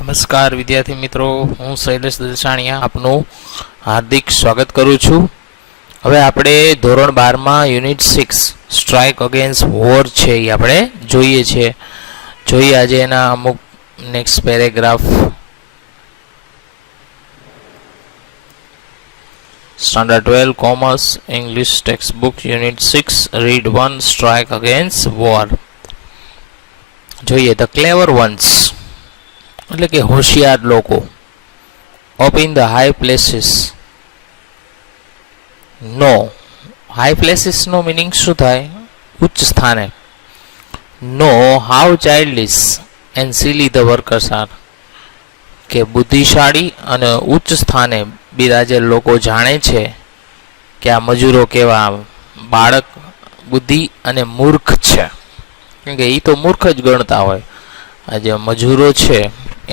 નમસ્કાર વિદ્યાર્થી મિત્રો, હું શૈલેષ દલસાણીયા આપનું હાર્દિક સ્વાગત કરું છું. હવે આપણે ધોરણ 12માં યુનિટ 6 સ્ટ્રાઇક અગેન્સ્ટ વોર છે એ આપણે જોઈએ આજે એના અમુક next paragraph. Standard 12 commerce English text book unit 6 read 1 strike against war. જોઈએ. ધ ક્લેવર વન્સ એટલે કે હોશિયાર લોકો. Up in the high places. નો હાઈ પ્લેસીસનો મિનિંગ શું થાય? ઉચ્ચ સ્થાને. No how childish and silly the workers are, કે બુદ્ધિશાળી અને ઉચ્ચ સ્થાને બિરાજેલ લોકો જાણે છે કે આ મજૂરો કેવા બાળક બુદ્ધિ અને મૂર્ખ છે. કેમ કે એ તો મૂર્ખ જ ગણતા હોય. આ જે મજૂરો છે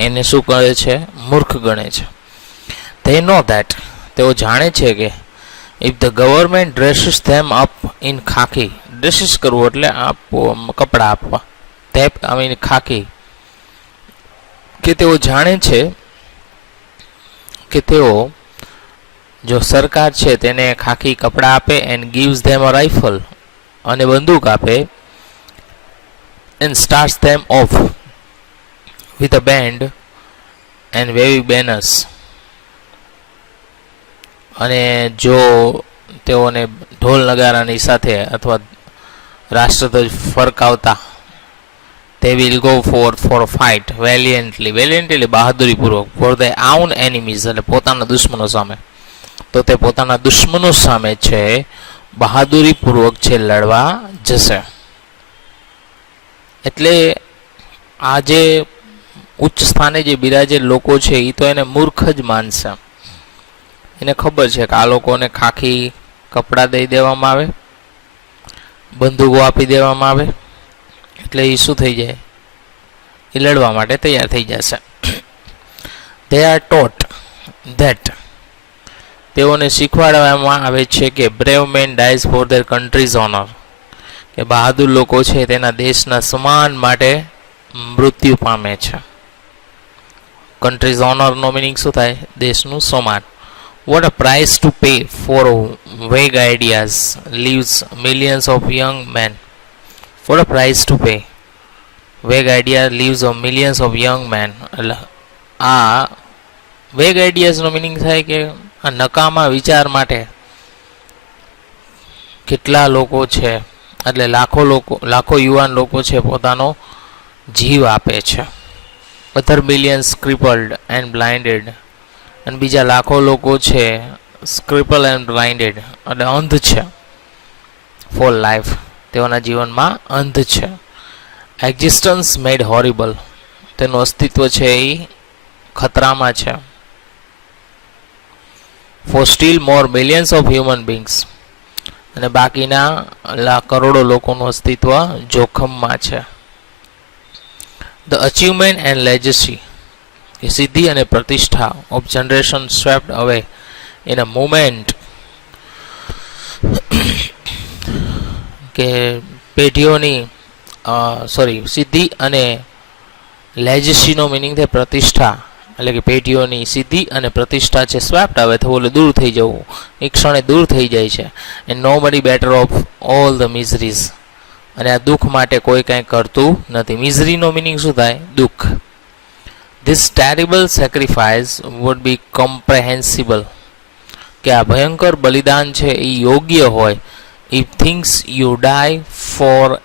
એને શું કરે છે? મૂર્ખ ગણે છે. they know that, તેઓ જાણે છે કે if the government dresses them up in khaki, dresses કરવું એટલે કપડાં આપવા, that I mean khaki, કે તેઓ જાણે છે કે તેઓ જો સરકાર છે તેને ખાકી કપડાં આપે and gives them a rifle, અને બંદૂક આપે, and starts them off with a band and waving banners, અને જો તેઓને ઢોલ નગારાની સાથે અથવા રાષ્ટ્રધ્વજ ફરકાવતા they will go for a fight valiantly બહાદુરીપૂર્વક, for their own enemies એટલે પોતાના દુશ્મનો સામે. તો તે પોતાના દુશ્મનો સામે છે બહાદુરીપૂર્વક છે લડવા જશે. એટલે આ જે ઉચ્ચ સ્થાને જે બિરાજે લોકો છે એ તો એને મૂર્ખ જ માનશે. એને ખબર છે કે આ લોકોને ખાખી કપડાં દઈ દેવામાં આવે, બંદૂકો આપી દેવામાં આવે એટલે એ શું થઈ જાય? એ લડવા માટે તૈયાર થઈ જશે. they are taught that, તેઓને શીખવાડવામાં આવે છે કે brave men dies for their country's honor, કે બહાદુર લોકો છે તેના દેશના સન્માન માટે મૃત્યુ પામે છે. કન્ટ્રીઝ ઓનરનો મિનિંગ શું થાય? દેશનું સન્માન. What a price to pay for vague ideas leaves millions of young men. What a price to pay. Vague idea leaves of millions of young men. એટલે આ વેગ આઈડિયાઝનો મિનિંગ થાય કે આ નકામા વિચાર માટે કેટલા લોકો છે, એટલે લાખો યુવાન લોકો છે પોતાનો જીવ આપે છે. other millions crippled and blinded, અને બીજા લાખો લોકો છે crippled and blinded એટલે અંધ છે. for life, તેઓના જીવનમાં અંધ છે. existence made horrible, તેનું અસ્તિત્વ છે એ ખતરામાં છે. for still more millions of human beings, અને બાકીના કરોડો લોકોનું અસ્તિત્વ જોખમમાં છે. the achievement and legacy, કે સિદ્ધિ અને પ્રતિષ્ઠા of generation swept away in a moment, કે પેઢીઓની સિદ્ધિ અને લેજસીનો મિનિંગ થાય પ્રતિષ્ઠા, એટલે કે પેઢીઓની સિદ્ધિ અને પ્રતિષ્ઠા છે સ્વેપ્ટ આવે તો બોલે દૂર થઈ જવું, એક ક્ષણે દૂર થઈ જાય છે. And nobody better of all the miseries, અને આ દુઃખ માટે કોઈ કાંઈ કરતું નથી. મિઝરીનો મિનિંગ શું થાય? દુઃખ. This terrible sacrifice would be comprehensible, કે આ ભયંકર બલિદાન છે એ યોગ્ય હોય if things you die for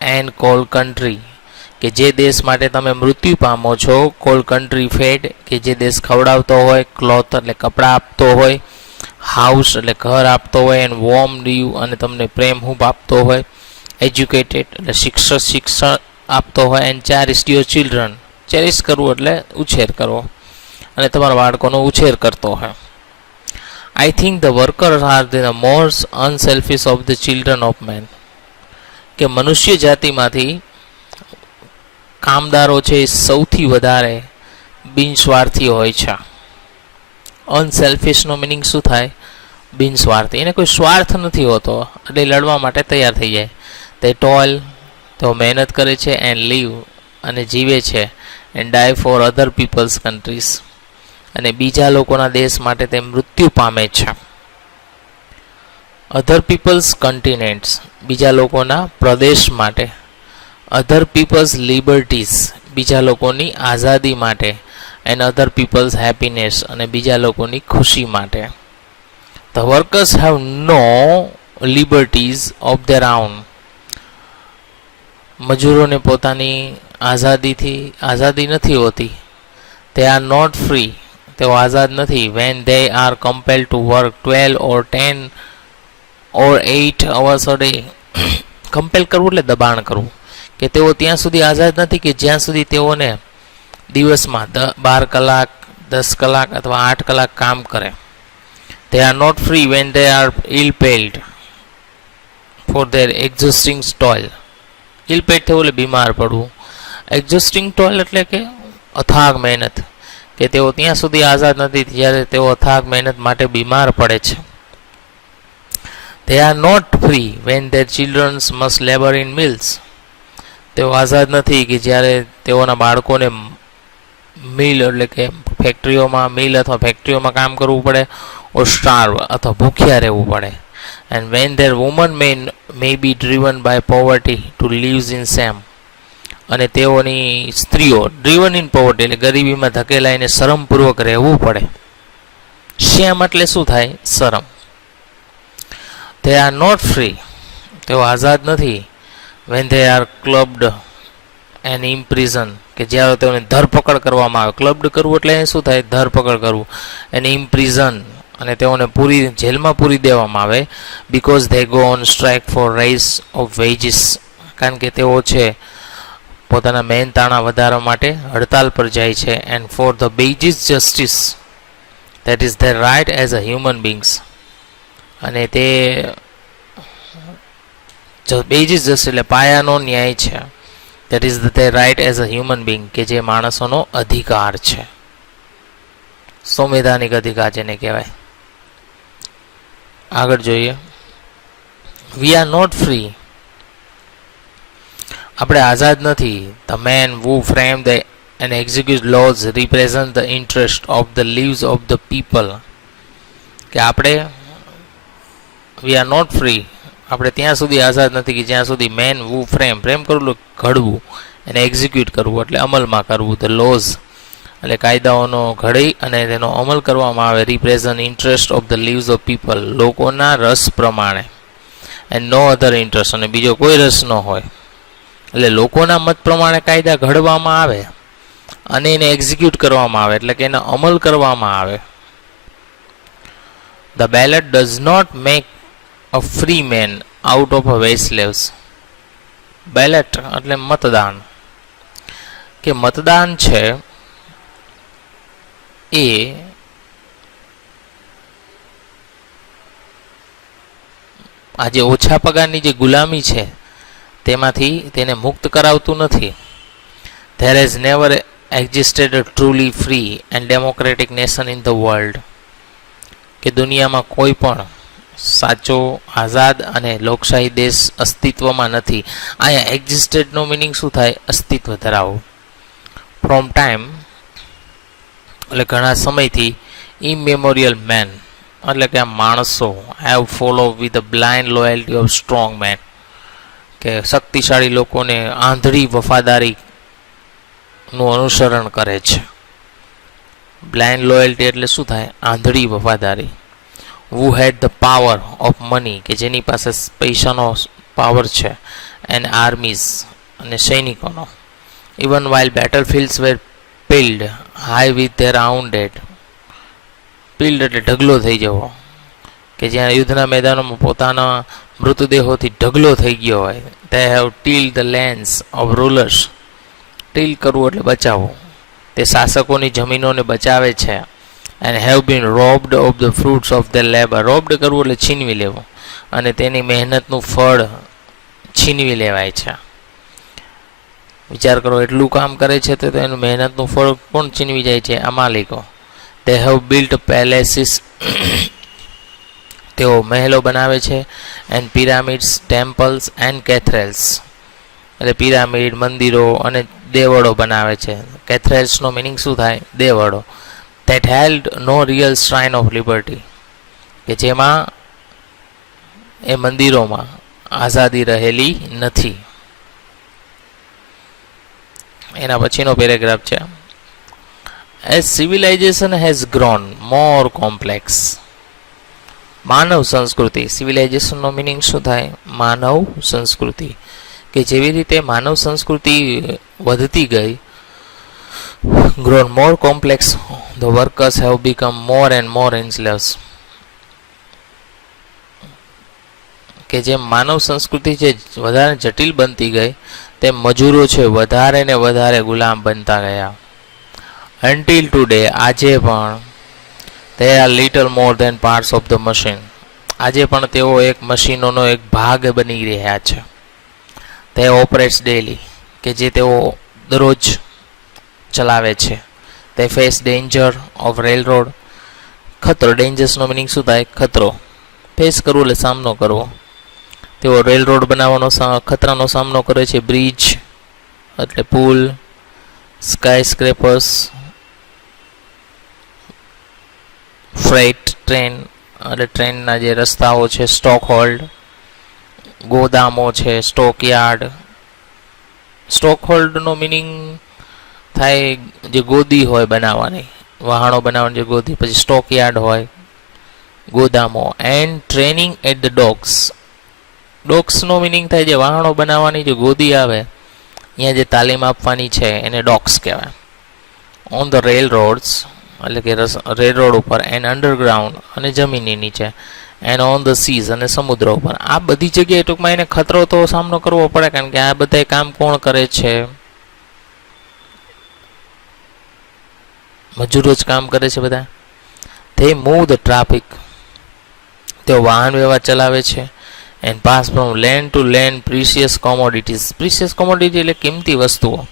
an cold country, કે જે દેશ માટે તમે મૃત્યુ પામો છો, કોલ્ડ કન્ટ્રી ફેડ, કે જે દેશ ખવડાવતો હોય, ક્લોથ એટલે કપડાં આપતો હોય, હાઉસ એટલે ઘર આપતો હોય, એન્ડ વોર્મ યુ અને તમને પ્રેમ હૂંફ આપતો હોય, એજ્યુકેટેડ એટલે શિક્ષણ આપતો હોય, and Cherish your children, Cherish કરવું એટલે ઉછેર કરવો, અને તમારા બાળકોનો ઉછેર કરતો હોય. I think the workers are the most unselfish of the children of man, કે મનુષ્ય જાતિમાંથી કામદારો છે એ સૌથી વધારે બિનસ્વાર્થી હોય છે. અનસેલ્ફિશનો મિનિંગ શું થાય? બિનસ્વાર્થી. એને કોઈ સ્વાર્થ નથી હોતો એટલે લડવા માટે તૈયાર થઈ જાય. તે ટોલ, તો મહેનત કરે છે, એન્ડ લીવ અને જીવે છે, and die for other peoples countries, અને બીજા લોકોના દેશ માટે તે મૃત્યુ પામે છે. અધર પીપલ્સ કન્ટિનેન્ટ્સ, બીજા લોકોના પ્રદેશ માટે. અધર પીપલ્સ લિબર્ટીઝ, બીજા લોકોની આઝાદી માટે. એન્ડ અધર પીપલ્સ હેપીનેસ, અને બીજા લોકોની ખુશી માટે. The workers have no liberties of their own, મજૂરોને પોતાની આઝાદી નથી હોતી. દે આર નોટ ફ્રી, તેઓ આઝાદ નથી. When they are compelled to work 12 or 10 or 8 hours a day. Compel કરવું એટલે દબાણ કરવું, કે તેઓ ત્યાં સુધી આઝાદ નથી કે જ્યાં સુધી તેઓને દિવસમાં 12 કલાક, 10 કલાક અથવા 8 કલાક કામ કરે. They are not free when they are ill paid for their existing toil. Ill paid થવું એટલે બીમાર પડવું. એક્ઝિસ્ટિંગ ટોઇલ એટલે કે અથાગ મહેનત, કે તેઓ ત્યાં સુધી આઝાદ નથી જ્યારે તેઓ અથાગ મહેનત માટે બીમાર પડે છે. They are not free when their children must labor in mills. તેઓ આઝાદ નથી કે જ્યારે તેઓના બાળકોને મિલ એટલે કે ફેક્ટરીઓમાં કામ કરવું પડે, or starve અથવા ભૂખ્યા રહેવું પડે. And when their women may be driven by poverty to live in shame. અને તેઓની સ્ત્રીઓ ડ્રીવન ઇન પોવર્ટી એટલે ગરીબીમાં ધકેલાઈને શરમપૂર્વક રહેવું પડે. શેમ એટલે શું થાય? શરમ. They are not free, તેઓ આઝાદ નથી. when they are clubbed and imprisoned, કે જ્યારે તેઓને ધરપકડ કરવામાં આવે. ક્લબ્ડ કરવું એટલે શું થાય? ધરપકડ કરવું. અને ઇમ્પ્રિઝન, અને તેઓને જેલમાં પૂરી દેવામાં આવે. because they go on strike for raise of wages, કારણ કે તેઓ છે પોતાના મહેનતાણા વધારવા માટે હડતાલ પર જાય છે. and for the basic justice, that is their right as a human beings, અને તે બેઝિસ જસ્ટિસ એટલે પાયાનો ન્યાય છે. That is the right as a human being, કે જે માણસોનો અધિકાર છે, સંવૈધાનિક અધિકાર જેને કહેવાય. આગળ જોઈએ. વી આર નોટ ફ્રી, આપણે આઝાદ નથી. The man who frame the and execute laws represent the interest of the lives of the people, કે આપણે વી આર નોટ ફ્રી, આપણે ત્યાં સુધી આઝાદ નથી કે જ્યાં સુધી મેન વુ ફ્રેમ કરવું ઘડવું, અને એક્ઝિક્યુટ કરવું એટલે અમલમાં કરવું. ધ લોઝ એટલે કાયદાઓનો ઘડી અને તેનો અમલ કરવામાં આવે. Represent interest of the leaves of people, લોકોના રસ પ્રમાણે. એન્ડ નો અધર ઇન્ટરેસ્ટ, અને બીજો કોઈ રસ ન હોય. એટલે લોકોના મત પ્રમાણે કાયદા ઘડવામાં આવે અને એને એક્ઝિક્યુટ કરવામાં આવે, એટલે કે એનો અમલ કરવામાં આવે. The ballot does not make a free man out of a waste slaves. Ballot એટલે મતદાન, કે મતદાન છે એ આજે ઓછા પગારની જે ગુલામી છે તેમાંથી તેને મુક્ત કરાવતું નથી. There has never existed a truly free and democratic nation in the world. કે દુનિયામાં કોઈ પણ સાચો આઝાદ અને લોકશાહી દેશ અસ્તિત્વમાં નથી. અહીંયા એક્ઝિસ્ટેડનો મિનિંગ શું થાય? અસ્તિત્વ ધરાવવું. ફ્રોમ ટાઈમ એટલે ઘણા સમયથી. ઇમેમોરિયલ મેન એટલે કે આ માણસો have follow with a blind loyalty of strong man, કે શક્તિશાળી લોકોને આંધળી વફાદારીનું અનુસરણ કરે છે. બ્લાઇન્ડ લોયલ્ટી એટલે શું થાય? આંધળી વફાદારી. who had the power of money, કે જેની પાસે પૈસાનો પાવર છે. and armies અને સૈનિકોનો. even while battlefields were filled high with their own dead. Field એટલે ઢગલો થઈ જવો, કે જ્યાં યુદ્ધના મેદાનોમાં પોતાના મૃતદેહોથી ઢગલો થઈ ગયો હોય. they have tilled the lands of rulers. ટીલ કરવું એટલે બચાવવું, તે શાસકોની જમીનોને બચાવે છે. and have been robbed of the fruits of their labor. robbed કરવું એટલે છીનવી લેવું, અને તેની મહેનતનું ફળ છીનવી લેવાય છે. વિચાર કરો, એટલું કામ કરે છે તો એનું મહેનતનું ફળ કોણ છીનવી જાય છે? આ માલિકો. they have built palaces. તેઓ મહેલો બનાવે છે. and pyramids, temples and cathedrals. એટલે પિરામિડ, મંદિરો અને દેવડો બનાવે છે. કેથેડ્રલ્સનો મિનિંગ શું થાય? દેવડો. That held no real shrine of liberty, કે જેમાં એ મંદિરોમાં આઝાદી રહેલી નથી. એના પછીનો પેરેગ્રાફ છે, as civilization has grown more complex. માનવ સંસ્કૃતિ, સિવિલાઇઝેશનનો મિનિંગ શું થાય? માનવ સંસ્કૃતિ. કે જેવી રીતે માનવ સંસ્કૃતિ વધતી ગઈ, grown more complex, the workers have become more and more enslaved. કે જેમ માનવ સંસ્કૃતિ છે વધારે જટિલ બનતી ગઈ, તેમ મજૂરો છે વધારે ને વધારે ગુલામ બનતા ગયા. until today, આજે પણ they are little more than parts of the machine. આજે પણ તેઓ એક મશીનોનો એક ભાગ બની રહ્યા છે. તે ઓપરેટ્સ ડેલી, કે જે તેઓ દરરોજ ચલાવે છે. તે ફેસ ડેન્જર ઓફ રેલરોડ. ખતરો, ડેન્જર્સનો મિનિંગ શું થાય? ખતરો. ફેસ કરવું એટલે સામનો કરવો. તેઓ રેલરોડ બનાવવાનો ખતરાનો સામનો કરે છે. બ્રિજ એટલે પુલ, સ્કાય સ્ક્રેપર્સ, ફ્રેટ ટ્રેન એટલે ટ્રેનના જે રસ્તાઓ છે, સ્ટોક હોલ્ડ, ગોદામો છે, સ્ટોક યાર્ડ. સ્ટોક હોલ્ડનો મિનિંગ થાય જે ગોદી હોય બનાવવાની, વહાણો બનાવવાની જે ગોદી. પછી સ્ટોક યાર્ડ હોય, ગોદામો. And training at the docks. ડોક્સનો મિનિંગ થાય જે વહાણો બનાવવાની જે ગોદી આવે, અહીંયા જે તાલીમ આપવાની છે એને ડોક્સ કહેવાય. ઓન ધ રેલ રોડ્સ એટલે કે રેલરોડ ઉપર, એન્ડ અંડરગ્રાઉન્ડ અને જમીનની નીચે, એન્ડ ઓન ધ સીઝ અને સમુદ્ર ઉપર. આ બધી જગ્યાએ ટૂંકમાં એને ખતરો તો સામનો કરવો પડે, કારણ કે આ બધા કામ કોણ કરે છે? મજૂરો જ કામ કરે છે બધા. They move the traffic. તેઓ વાહન વ્યવહાર ચલાવે છે. And pass from land to land precious commodities. Precious commodity એટલે કિંમતી વસ્તુઓ.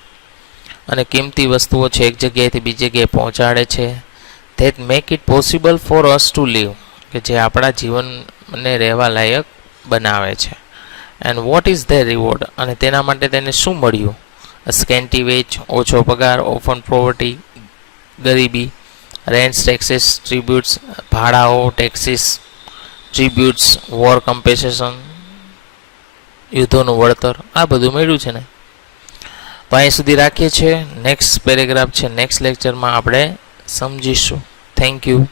અને કિંમતી વસ્તુઓ છે એક જગ્યાએથી બીજી જગ્યાએ પહોંચાડે છે. That make it possible for us to live, કે જે આપણા જીવનને રહેવા લાયક બનાવે છે. And what is their reward, અને તેના માટે તેને શું મળ્યું? સ્કેન્ટી વેજ, ઓછો પગાર, ઓફન પોવર્ટી, ગરીબી, રેન્ટ્સ, ટેક્સીસ, ટ્રીબ્યુટ્સ, ભાડાઓ, ટેક્સીસ, ટ્રીબ્યુટ્સ, વોર કમ્પેન્સેશન, યુદ્ધોનું વળતર. આ બધું મળ્યું છે ને. તો અહીં સુધી રાખીએ છીએ. નેક્સ્ટ પેરેગ્રાફ છે નેક્સ્ટ લેક્ચરમાં આપણે સમજીશું. Thank you.